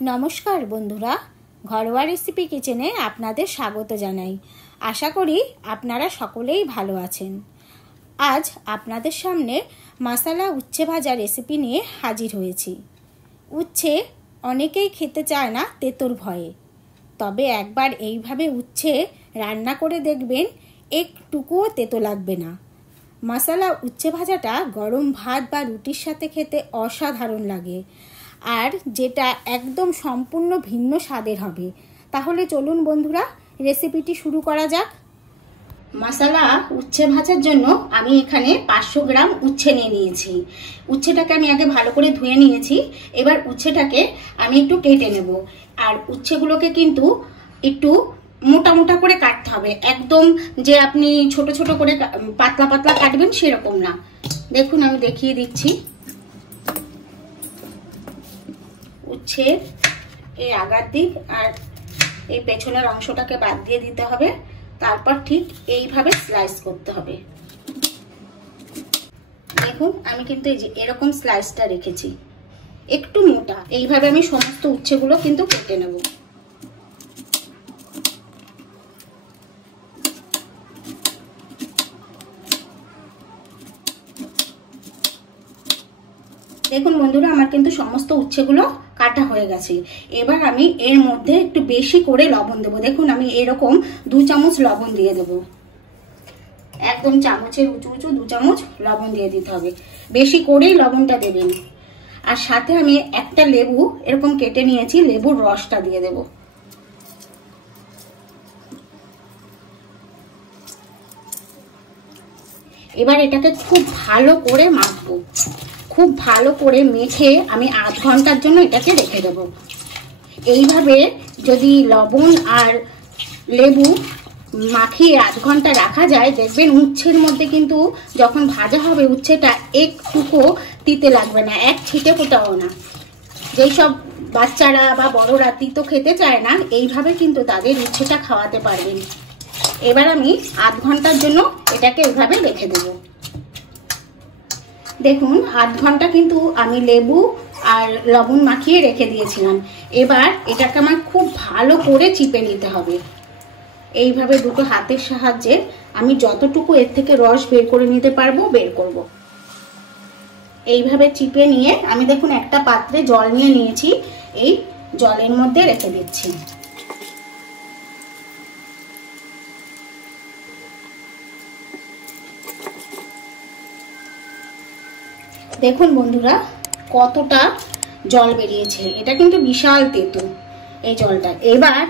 नमस्कार बंधुरा घरोया रेसिपि किचेने आपनादेर स्वागत जानाई। आशा करी आपनारा सकलेई भालो आछेन। आज आपनादेर सामने मसाला उच्छे भाजा रेसिपि निये हाजिर हयेछि। उच्छे अनेकेई खेते चाय ना तेतोर भये, तबे एकबार एइभावे उच्छे रान्ना करे देखबेन एकटुकुओ तेतो लागबे ना। मसाला उच्छे भाजाटा गरम भात बा रुटिर साथे खेते असाधारण लागे और जेटा एकदम सम्पूर्ण भिन्न स्वादेर हबे। ताहले चलुन बंधुरा रेसिपिटी शुरू करा जाक। मसाला उच्छे भाजार जोन्नो आमी एखाने 500 ग्राम उच्छे निये नियेछि। उच्छेटाके आमी आगे भालो करे धुए नियेछि। एबार उच्छेटाके आमी एकटु केटे नेब और उच्छेगुलोके किन्तु एकटु मोटा मोटा करे काटते हबे, एकदम जे आपनि छोटो छोटो करे पातला पातला काटबेन सेरकम ना। देखुन आमी देखिए दिচ্ছি। उच्छे এই আগার দিক আর এই পেছনের অংশটাকে বাদ দিয়ে দিতে হবে, তারপর ঠিক এইভাবে স্লাইস করতে হবে। দেখুন আমি কিন্তু এই যে এরকম স্লাইসটা রেখেছি, একটু মোটা। এইভাবে আমি সমস্ত উচ্ছেগুলো কিন্তু কেটে নেব। দেখুন বন্ধুরা আমার কিন্তু সমস্ত উচ্ছেগুলো কাটা হয়ে গেছে। এবার আমি এর মধ্যে একটু বেশি করে লবণ দেব। দেখুন আমি এরকম 2 চামচ লবণ দিয়ে দেব, একদম চামচের উঁচু উঁচু 2 চামচ লবণ দিয়ে দিতে হবে। বেশি করেই লবণটা দেবেন। আর সাথে আমি একটা লেবু এরকম কেটে নিয়েছি, লেবুর রসটা দিয়ে দেব। এবার এটাকে খুব ভালো করে মাখবো। খুব ভালো করে মেখে আমি আধ ঘন্টার জন্য এটাকে রেখে দেব। এইভাবে যদি লবণ আর লেবু মাখিয়ে আধ ঘন্টা রাখা যায়, দেখবেন উচ্ছের মধ্যে কিন্তু যখন ভাজা হবে উচ্ছেটা একটুকু তিতে লাগবে না, এক ছিটে ফোটাও না। যেই সব বাচ্চারা বা বড়রা তিতো খেতে চায় না, এইভাবে কিন্তু তাদের উচ্ছেটা খাওয়াতে পারবেন। এবার আমি আধ ঘন্টার জন্য এটাকে এইভাবে রেখে দেব। দেখুন আধ ঘন্টা কিন্তু আমি লেবু আর লবণ মাখিয়ে রেখে দিয়েছিলাম। এবার এটাকে আমার খুব ভালো করে চিপে নিতে হবে। এইভাবে দুটো হাতের সাহায্যে আমি যতটুকু এর থেকে রস বের করে নিতে পারবো বের করব। এইভাবে চিপে নিয়ে আমি দেখুন একটা পাত্রে জল নিয়ে নিয়েছি, এই জলের মধ্যে রেখে দিচ্ছি। দেখুন বন্ধুরা কতটা জল বেরিয়েছে, এটা কিন্তু বিশাল তেতো এই জলটা। এবার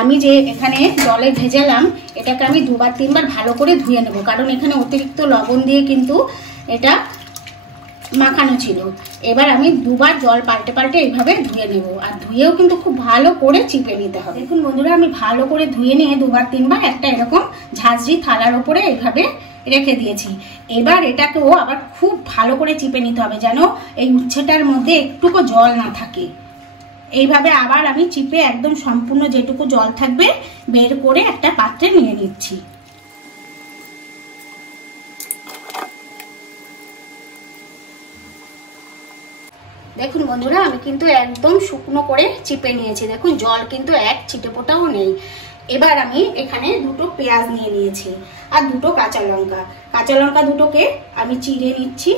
আমি যে এখানে জলে ভেজালাম এটাকে আমি 2-3 বার ভালো করে ধুয়ে নেব, কারণ এখানে অতিরিক্ত লবণ দিয়ে কিন্তু এটা মাখানো ছিল। এবার আমি 2 বার জল পাল্টে পাল্টে এইভাবে ধুয়ে নেব, আর ধুয়েও কিন্তু খুব ভালো করে চিপে নিতে হবে। দেখুন বন্ধুরা আমি ভালো করে ধুয়ে নিয়ে 2-3 বার একটা এরকম ঝাঁঝরি থালার উপরে এইভাবে রেখে দিয়েছি। এবার এটাকেও আবার খুব ভালো করে চিপে নিতে হবে, যেন এই উচ্ছেটার মধ্যে একটুকু জল না থাকে। এইভাবে আবার আমি চিপে একদম সম্পূর্ণ যেটুকু জল থাকবে বের করে একটা পাত্রে নিয়ে নিচ্ছি। দেখুন বন্ধুরা আমি কিন্তু একদম শুকনো করে চিপে নিয়েছি। দেখুন জল কিন্তু এক ছিটে ফোঁটাও নেই। এবার আমি এখানে 2টো পেঁয়াজ নিয়ে নিয়েছি আর 2টো কাঁচা লঙ্কা। কাঁচা লঙ্কা দুটোকে আমি চিড়ে নিচ্ছি।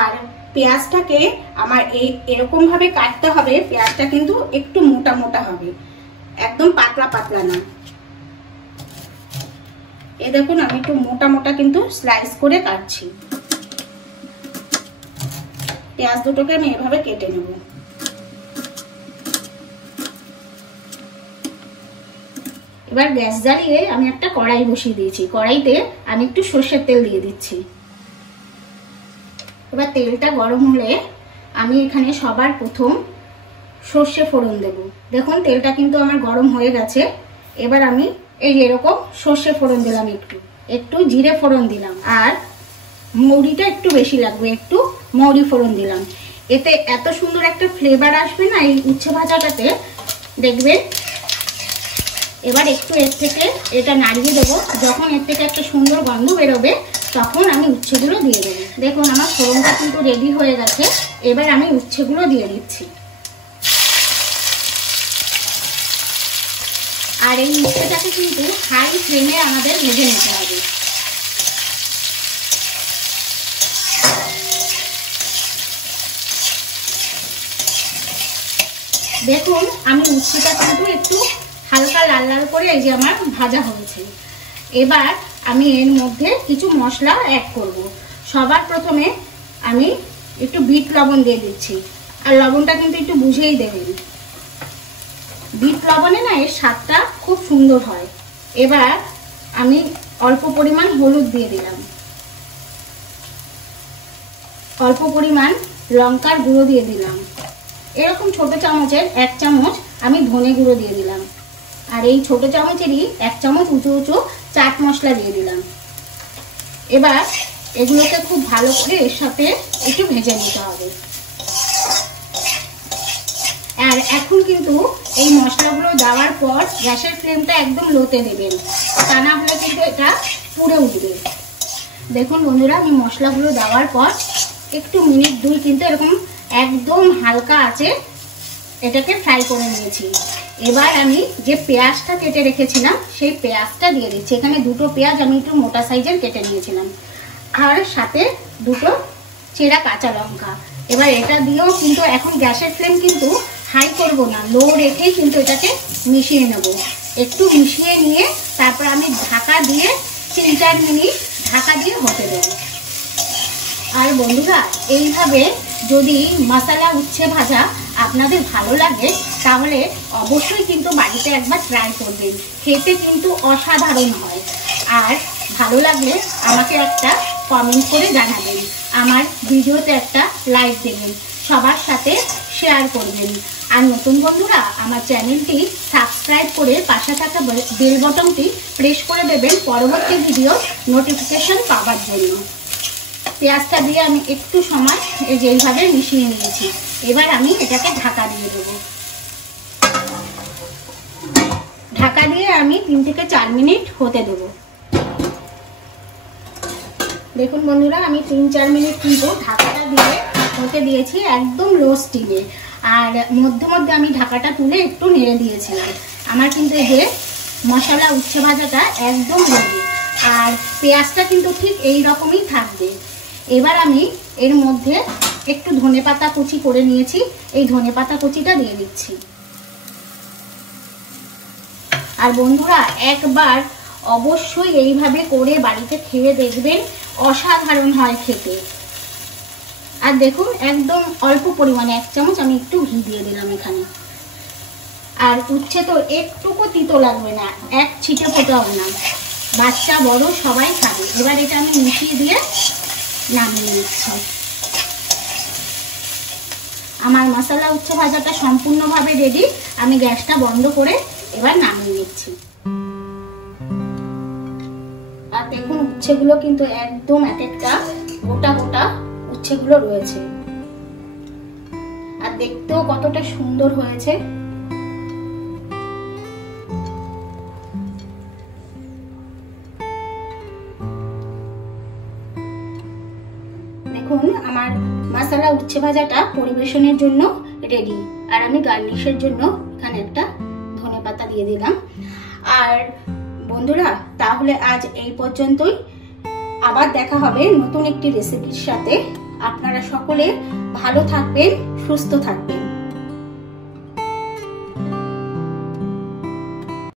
আর পেঁয়াজটাকে আমার এরকম ভাবে কাটতে হবে, পেঁয়াজটা কিন্তু একটু মোটা মোটা হবে, একদম পাতলা পাতলা না। এই দেখুন আমি একটু মোটা মোটা কিন্তু স্লাইস করে কাটছি। পেঁয়াজ দুটোকে আমি এভাবে কেটে নেব। এবার গ্যাস জ্বালিয়ে আমি একটা কড়াই বসিয়ে দিয়েছি। কড়াইতে আমি একটু সরষের তেল দিয়ে দিচ্ছি। এবার তেলটা গরম হলে আমি এখানে সবার প্রথম সর্ষে ফোড়ন দেব। দেখুন তেলটা কিন্তু আমার গরম হয়ে গেছে। এবার আমি এই এরকম সর্ষে ফোড়ন দিলাম, একটু একটু জিরে ফোড়ন দিলাম, আর মৌরিটা একটু বেশি লাগবে, একটু মৌরি ফোড়ন দিলাম। এতে এত সুন্দর একটা ফ্লেভার আসবে না এই উচ্ছে ভাজাটাতে, দেখবেন এবার একটু এর থেকে এটা নাড়িয়ে দেবো। যখন এর থেকে একটা সুন্দর গন্ধ বেরোবে তখন আমি উচ্ছেগুলো দিয়ে দেবো। দেখুন আমার ফোড়নটা কিন্তু রেডি হয়ে গেছে। এবার আমি উচ্ছেগুলো দিয়ে দিচ্ছি। আর এই উচ্ছেটাকে কিন্তু হাই ফ্লেমে আমাদের ভেজে নিতে হবে। দেখুন আমি উচ্ছেটা কিন্তু একটু হালকা লাল লাল করে এই যে আমার ভাজা হয়েছে। এবার আমি এর মধ্যে কিছু মশলা অ্যাড করব। সবার প্রথমে আমি একটু বিট লবণ দিয়ে দিচ্ছি। আর লবণটা কিন্তু একটু বুঝেই দেবেন, বিট লবণে না এর স্বাদটা খুব সুন্দর হয়। এবার আমি অল্প পরিমাণ হলুদ দিয়ে দিলাম, অল্প পরিমাণ লঙ্কার গুঁড়ো দিয়ে দিলাম, এরকম ছোট চামচের 1 চামচ আমি ধনে গুঁড়ো দিয়ে দিলাম। আর এই ছোট চামচেরই 1 চামচ উঁচু উঁচু চাট মশলা দিয়ে দিলাম। এবার এগুলোকে খুব ভালো করে এর সাথে একটু ভেজে নিতে হবে। আর এখন কিন্তু এই মশলাগুলো দেওয়ার পর গ্যাসের ফ্লেমটা একদম লোতে দেবেন, তা না হলে কিন্তু এটা পুড়ে উঠবে। দেখুন বন্ধুরা, আমি মশলাগুলো দেওয়ার পর একটু মিনিট 2 কিন্তু এরকম একদম হালকা আছে এটাকে ফ্রাই করে নিয়েছি। এবার আমি যে পেঁয়াজটা কেটে রেখেছিলাম সেই পেঁয়াজটা দিয়ে দিচ্ছি। এখানে 2টো পেঁয়াজ আমি একটু মোটা সাইজের কেটে নিয়েছিলাম, আর সাথে 2টো চেরা কাঁচা লঙ্কা। এবার এটা দিয়েও কিন্তু এখন গ্যাসের ফ্লেম কিন্তু হাই করব না, লো রেখেই কিন্তু এটাকে মিশিয়ে নেব। একটু মিশিয়ে নিয়ে তারপর আমি ঢাকা দিয়ে 3-4 মিনিট ঢাকা দিয়ে হতে দেব। আর বন্ধুরা, এইভাবে যদি মশলা উচ্ছে ভাজা আপনাদের ভালো লাগে তাহলে অবশ্যই কিন্তু বাড়িতে একবার ট্রাই করবেন, খেতে কিন্তু অসাধারণ হয়। আর ভালো লাগলে আমাকে একটা কমেন্ট করে জানাবেন, আমার ভিডিওতে একটা লাইক দেবেন, সবার সাথে শেয়ার করবেন। আর নতুন বন্ধুরা আমার চ্যানেলটি সাবস্ক্রাইব করে পাশে থাকা বেল বাটনটি প্রেস করে দেবেন পরবর্তী ভিডিও নোটিফিকেশন পাওয়ার জন্য। পেঁয়াজটা দিয়ে আমি একটু সময় এইভাবে মিশিয়ে নিয়েছি। এবার আমি এটাকে ঢাকা দিয়ে দেবো। ঢাকা দিয়ে আমি 3 থেকে 4 মিনিট হতে দেবো। দেখুন বন্ধুরা, আমি 3-4 মিনিট কিন্তু ঢাকাটা দিয়ে হতে দিয়েছি একদম লো স্টিমে। আর মধ্যে মধ্যে আমি ঢাকাটা তুলে একটু নেড়ে দিয়েছিলাম। আমার কিন্তু এই যে মশলা উচ্ছে ভাজাটা একদম রেডি। আর পেঁয়াজটা কিন্তু ঠিক এই রকমই থাকবে। এবার আমি এর মধ্যে একটু ধনেপাতা কুচি করে নিয়েছি, এই ধনেপাতা কুচিটা দিয়ে দিচ্ছি। আর বন্ধুরা, একবার অবশ্যই এইভাবে করে বাড়িতে খেয়ে দেখবেন, অসাধারণ হয় খেতে। আর দেখুন একদম অল্প পরিমাণে 1 চামচ আমি একটু ঘি দিয়ে দিলাম এখানে। আর উচ্ছে তো একটুকু তিতো লাগবে না, এক ছিটে ফোটাও না, বাচ্চা বড় সবাই খাবে। এবার এটা আমি মিশিয়ে দিয়ে নামিয়ে নিচ্ছি। আমার মশলা উচ্ছে ভাজাটা সম্পূর্ণভাবে রেডি। আমি গ্যাসটা বন্ধ করে এবার নামিয়ে নিচ্ছি। আর দেখুন উচ্ছেগুলো কিন্তু একদম এক একটা গোটা গোটা উচ্ছেগুলো রয়েছে, আর দেখতেও কতটা সুন্দর হয়েছে। দেখুন আমার মশলা উচ্ছে ভাজাটা পরিবেশনের জন্য রেডি। আর আমি গার্নিশের জন্য এখানে একটা ধনেপাতা দিয়ে দিলাম। আর বন্ধুরা, তাহলে আজ এই পর্যন্তই। আবার দেখা হবে নতুন একটি রেসিপির সাথে। আপনারা সকলে ভালো থাকবেন, সুস্থ থাকবেন।